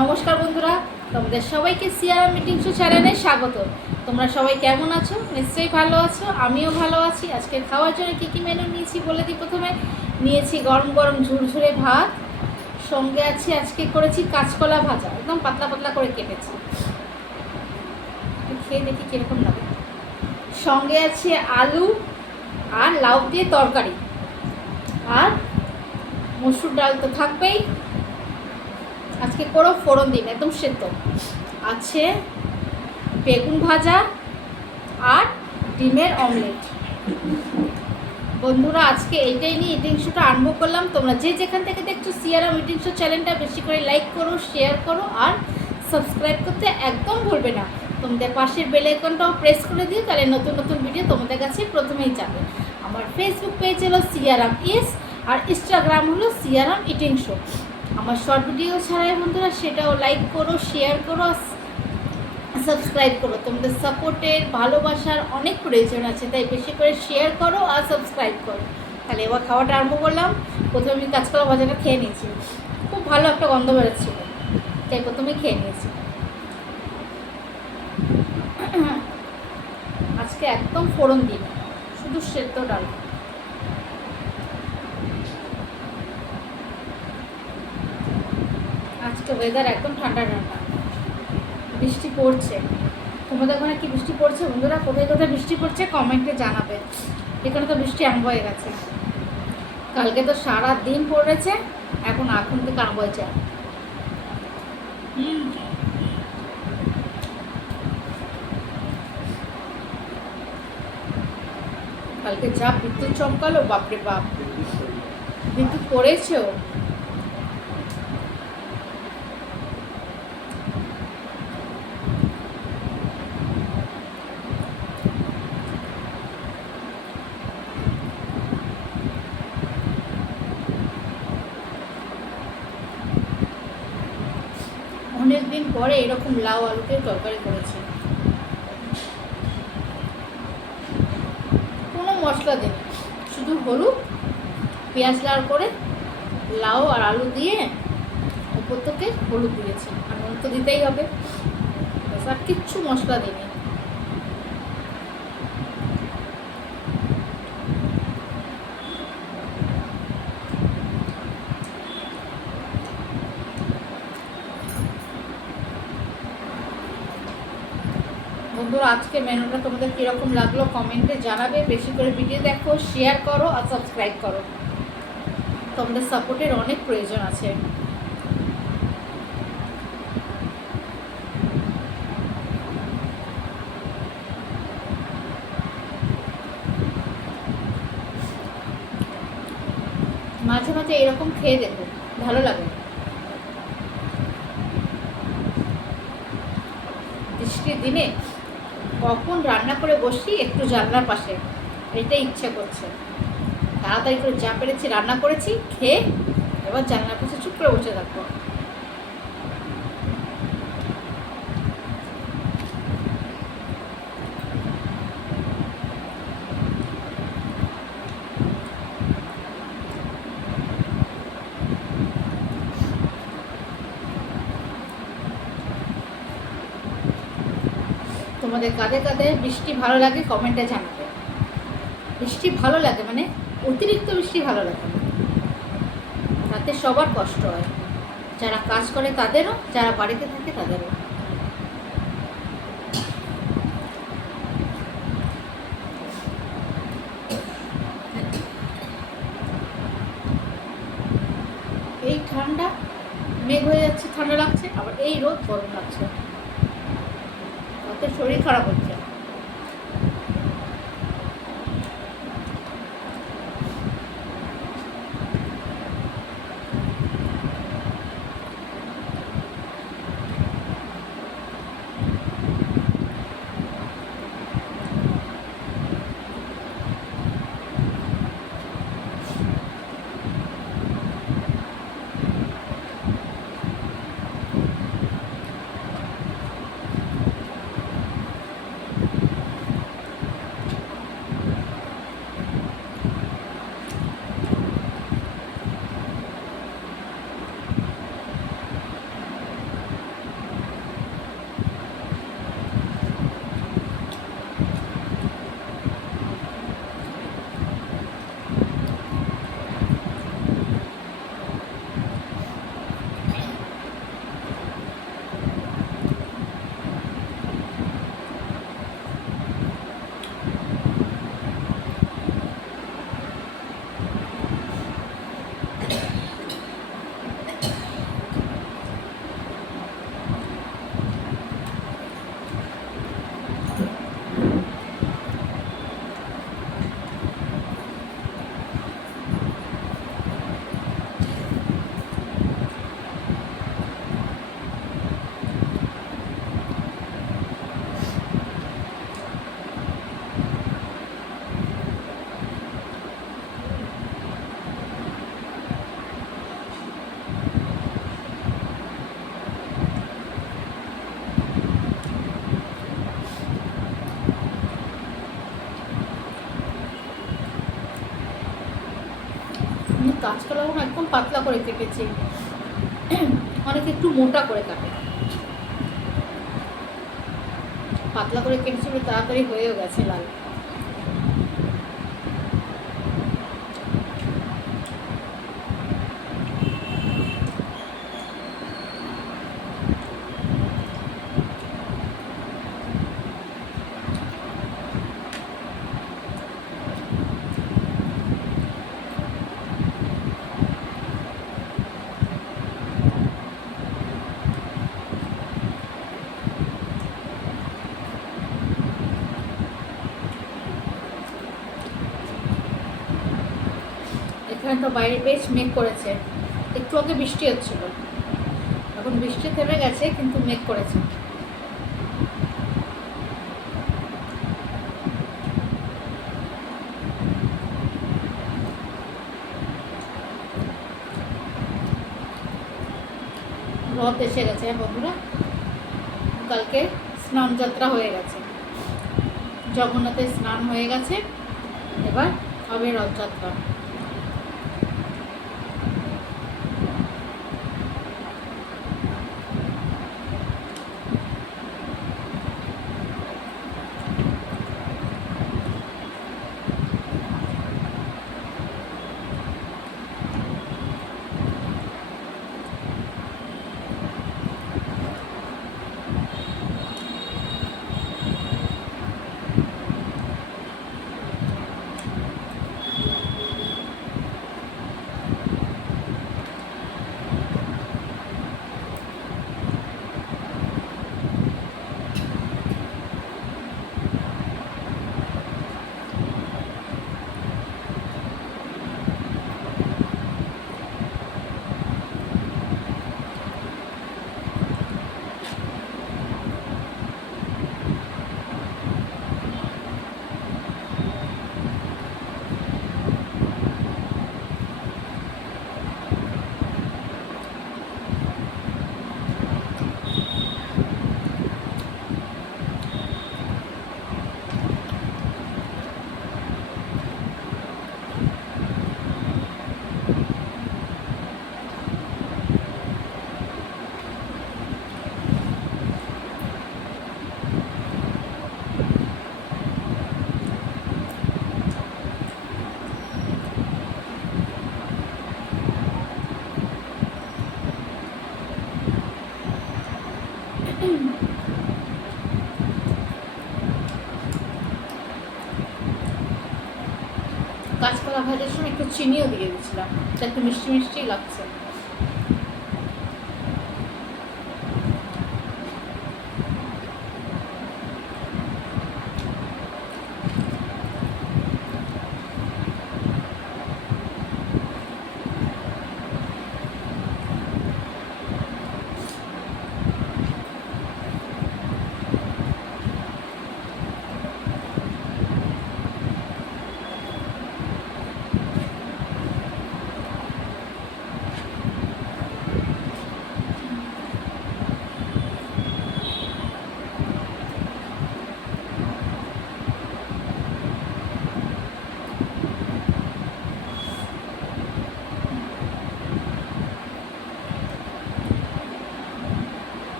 নমস্কার বন্ধুরা, তোমাদের সবাইকে সিয়ারা মিটিং শো চ্যানেলে স্বাগত। তোমরা সবাই কেমন আছো? নিশ্চয়ই ভালো আছো, আমিও ভালো আছি। আজকে খাওয়ার জন্য কী কী মেনু নিয়েছি বলে দিই। প্রথমে নিয়েছি গরম গরম ঝুরঝুরে ভাত, সঙ্গে আছে আজকে করেছি কাঁচকলা ভাজা, একদম পাতলা পাতলা করে কেটেছি, খেয়ে দেখি কীরকম লাগে। সঙ্গে আছে আলু আর লাউ দিয়ে তরকারি, আর মসুর ডাল তো থাকবেই। আজকে করো ফোড়ন দিন, একদম সেদ্ধ আছে, বেগুন ভাজা আর ডিমের অমলেট। বন্ধুরা, আজকে এইটাই নিয়ে মিটিং শোটা আরম্ভ করলাম। তোমরা যে যেখান থেকে দেখছো সিয়ারা মিটিং শো চ্যানেলটা বেশি করে লাইক করো, শেয়ার করো আর সাবস্ক্রাইব করতে একদম ভুলবে না। তোমাদের পাশের বেল আইকনটাও প্রেস করে দিও, তাহলে নতুন নতুন ভিডিও তোমাদের কাছে প্রথমেই যাবে। আমার ফেসবুক পেজ হলো সিয়ারাম ইস, আর ইনস্টাগ্রাম হলো সিয়ারাম ইটিং শো। আমার শর্ট ভিডিও ছাড়াই বন্ধুরা সেটাও লাইক করো, শেয়ার করো, সাবস্ক্রাইব করো। তোমাদের সাপোর্টের ভালোবাসার অনেক প্রয়োজন আছে, তাই বেশি করে শেয়ার করো আর সাবস্ক্রাইব করো। তাহলে এবার খাওয়াটা আরম্ভ করলাম। প্রথমে আমি কাঁচকলা ভাজাটা খেয়ে নিয়েছি, খুব ভালো একটা গন্ধ বেরোচ্ছিল, তাই প্রথমে খেয়ে নিয়েছি। আজকে একদম ফোড়ন দিন, শুধু সেদ্ধ ডাল। আজকে ওয়েদার একদম ঠান্ডা ঠান্ডা, বৃষ্টি পড়ছে। তোমাদের ওখানে কি বৃষ্টি পড়ছে বন্ধুরা? কোথায় কোথায় বৃষ্টি পড়ছে কমেন্টে জানাবে। এখানে তো বৃষ্টি আরম্ভ হয়ে গেছে, কালকে তো সারা দিন পড়েছে, এখন থেকে আরম্ভ হয়েছে। কালকে যা বিদ্যুৎ চমকালো, বাপরে বাপ, বিদ্যুৎ পড়েছেও। অনেকদিন পরে এরকম লাউ আলুতে তরকারি করেছি, কোনো মশলা দিই, শুধু হলুদ পেঁয়াজ লাল করে লাউ আর আলু দিয়ে উপর থেকে হলুদ দিয়েছি, আর নুন তো দিতেই হবে, আর কিচ্ছু মশলা দিইনি। বন্ধুরা, আজকে মেনুটা তোমাদের কীরকম লাগলো কমেন্টে জানাবে। বেশি করে ভিডিও দেখো, শেয়ার করো আর সাবস্ক্রাইব করো। তোমাদের সাপোর্টের অনেক প্রয়োজন আছে। মাঝে মাঝে এরকম খেয়ে দেখো, ভালো লাগে। বৃষ্টির দিনে কখন রান্না করে বসি একটু জানলার পাশে, এটাই ইচ্ছে করছে। তাড়াতাড়ি করে যা পেরেছি রান্না করেছি, খেয়ে এবার জানলার পাশে চুপ করে বসে থাকবো। তোমাদের কাদের কাদের বৃষ্টি ভালো লাগে কমেন্টে জানাবে। বৃষ্টি ভালো লাগে মানে অতিরিক্ত বৃষ্টি ভালো লাগে না, তাতে সবার কষ্ট হয়, যারা কাজ করে তাদেরও, যারা বাড়িতে থাকে তাদেরও। এই ঠান্ডা, মেঘ হয়ে যাচ্ছে, ঠান্ডা লাগছে, আবার এই রোদ, গরম লাগছে, তাতে শরীর খারাপ হচ্ছে। কাঁচকলাও না একদম পাতলা করে কেটেছি, অনেকে একটু মোটা করে কাটে। পাতলা করে কেটেছি বলে তাড়াতাড়ি হয়েও গেছে লাল। এখানে তো বাইরে বেশ মেঘ করেছে, একটু আগে বৃষ্টি হচ্ছিল, এখন বৃষ্টি থেমে গেছে কিন্তু মেঘ করেছে। রথ এসে গেছে বন্ধুরা, কালকে স্নান যাত্রা হয়ে গেছে, জগন্নাথের স্নান হয়ে গেছে, এবার হবে রথযাত্রা। কাঁচকলা ভাজার সময় একটু চিনিও দিয়ে দিয়েছিলাম, একটু মিষ্টি মিষ্টি লাগছে।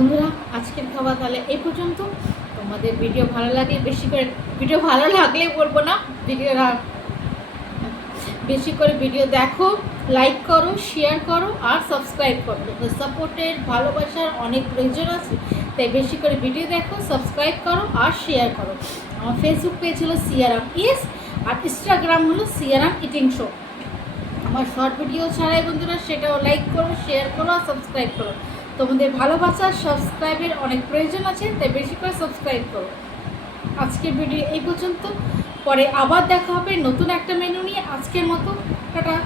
বন্ধুরা আজকের খাওয়া তাহলে এই পর্যন্ত। তোমাদের ভিডিও ভালো লাগলে বেশি করে ভিডিও ভালো লাগলে বলবো না, ভিডিও বেশি করে ভিডিও দেখো, লাইক করো, শেয়ার করো আর সাবস্ক্রাইব করো। সাপোর্টের ভালোবাসার অনেক প্রয়োজন আছে, তাই বেশি করে ভিডিও দেখো, সাবস্ক্রাইব করো আর শেয়ার করো। আমার ফেসবুক পেজ হলো সিয়ারাম ইস, আর ইনস্টাগ্রাম হলো সিয়ারাম ইটিং শো। আমার শর্ট ভিডিও ছাড়াই বন্ধুরা সেটাও লাইক করো, শেয়ার করো আর সাবস্ক্রাইব করো। তোমাদের ভালোবাসার সাবস্ক্রাইবের অনেক প্রয়োজন আছে, তাই বেশি করে সাবস্ক্রাইব করো। আজকের ভিডিও এই পর্যন্ত, পরে আবার দেখা হবে নতুন একটা মেনু নিয়ে। আজকের মতো টাটা।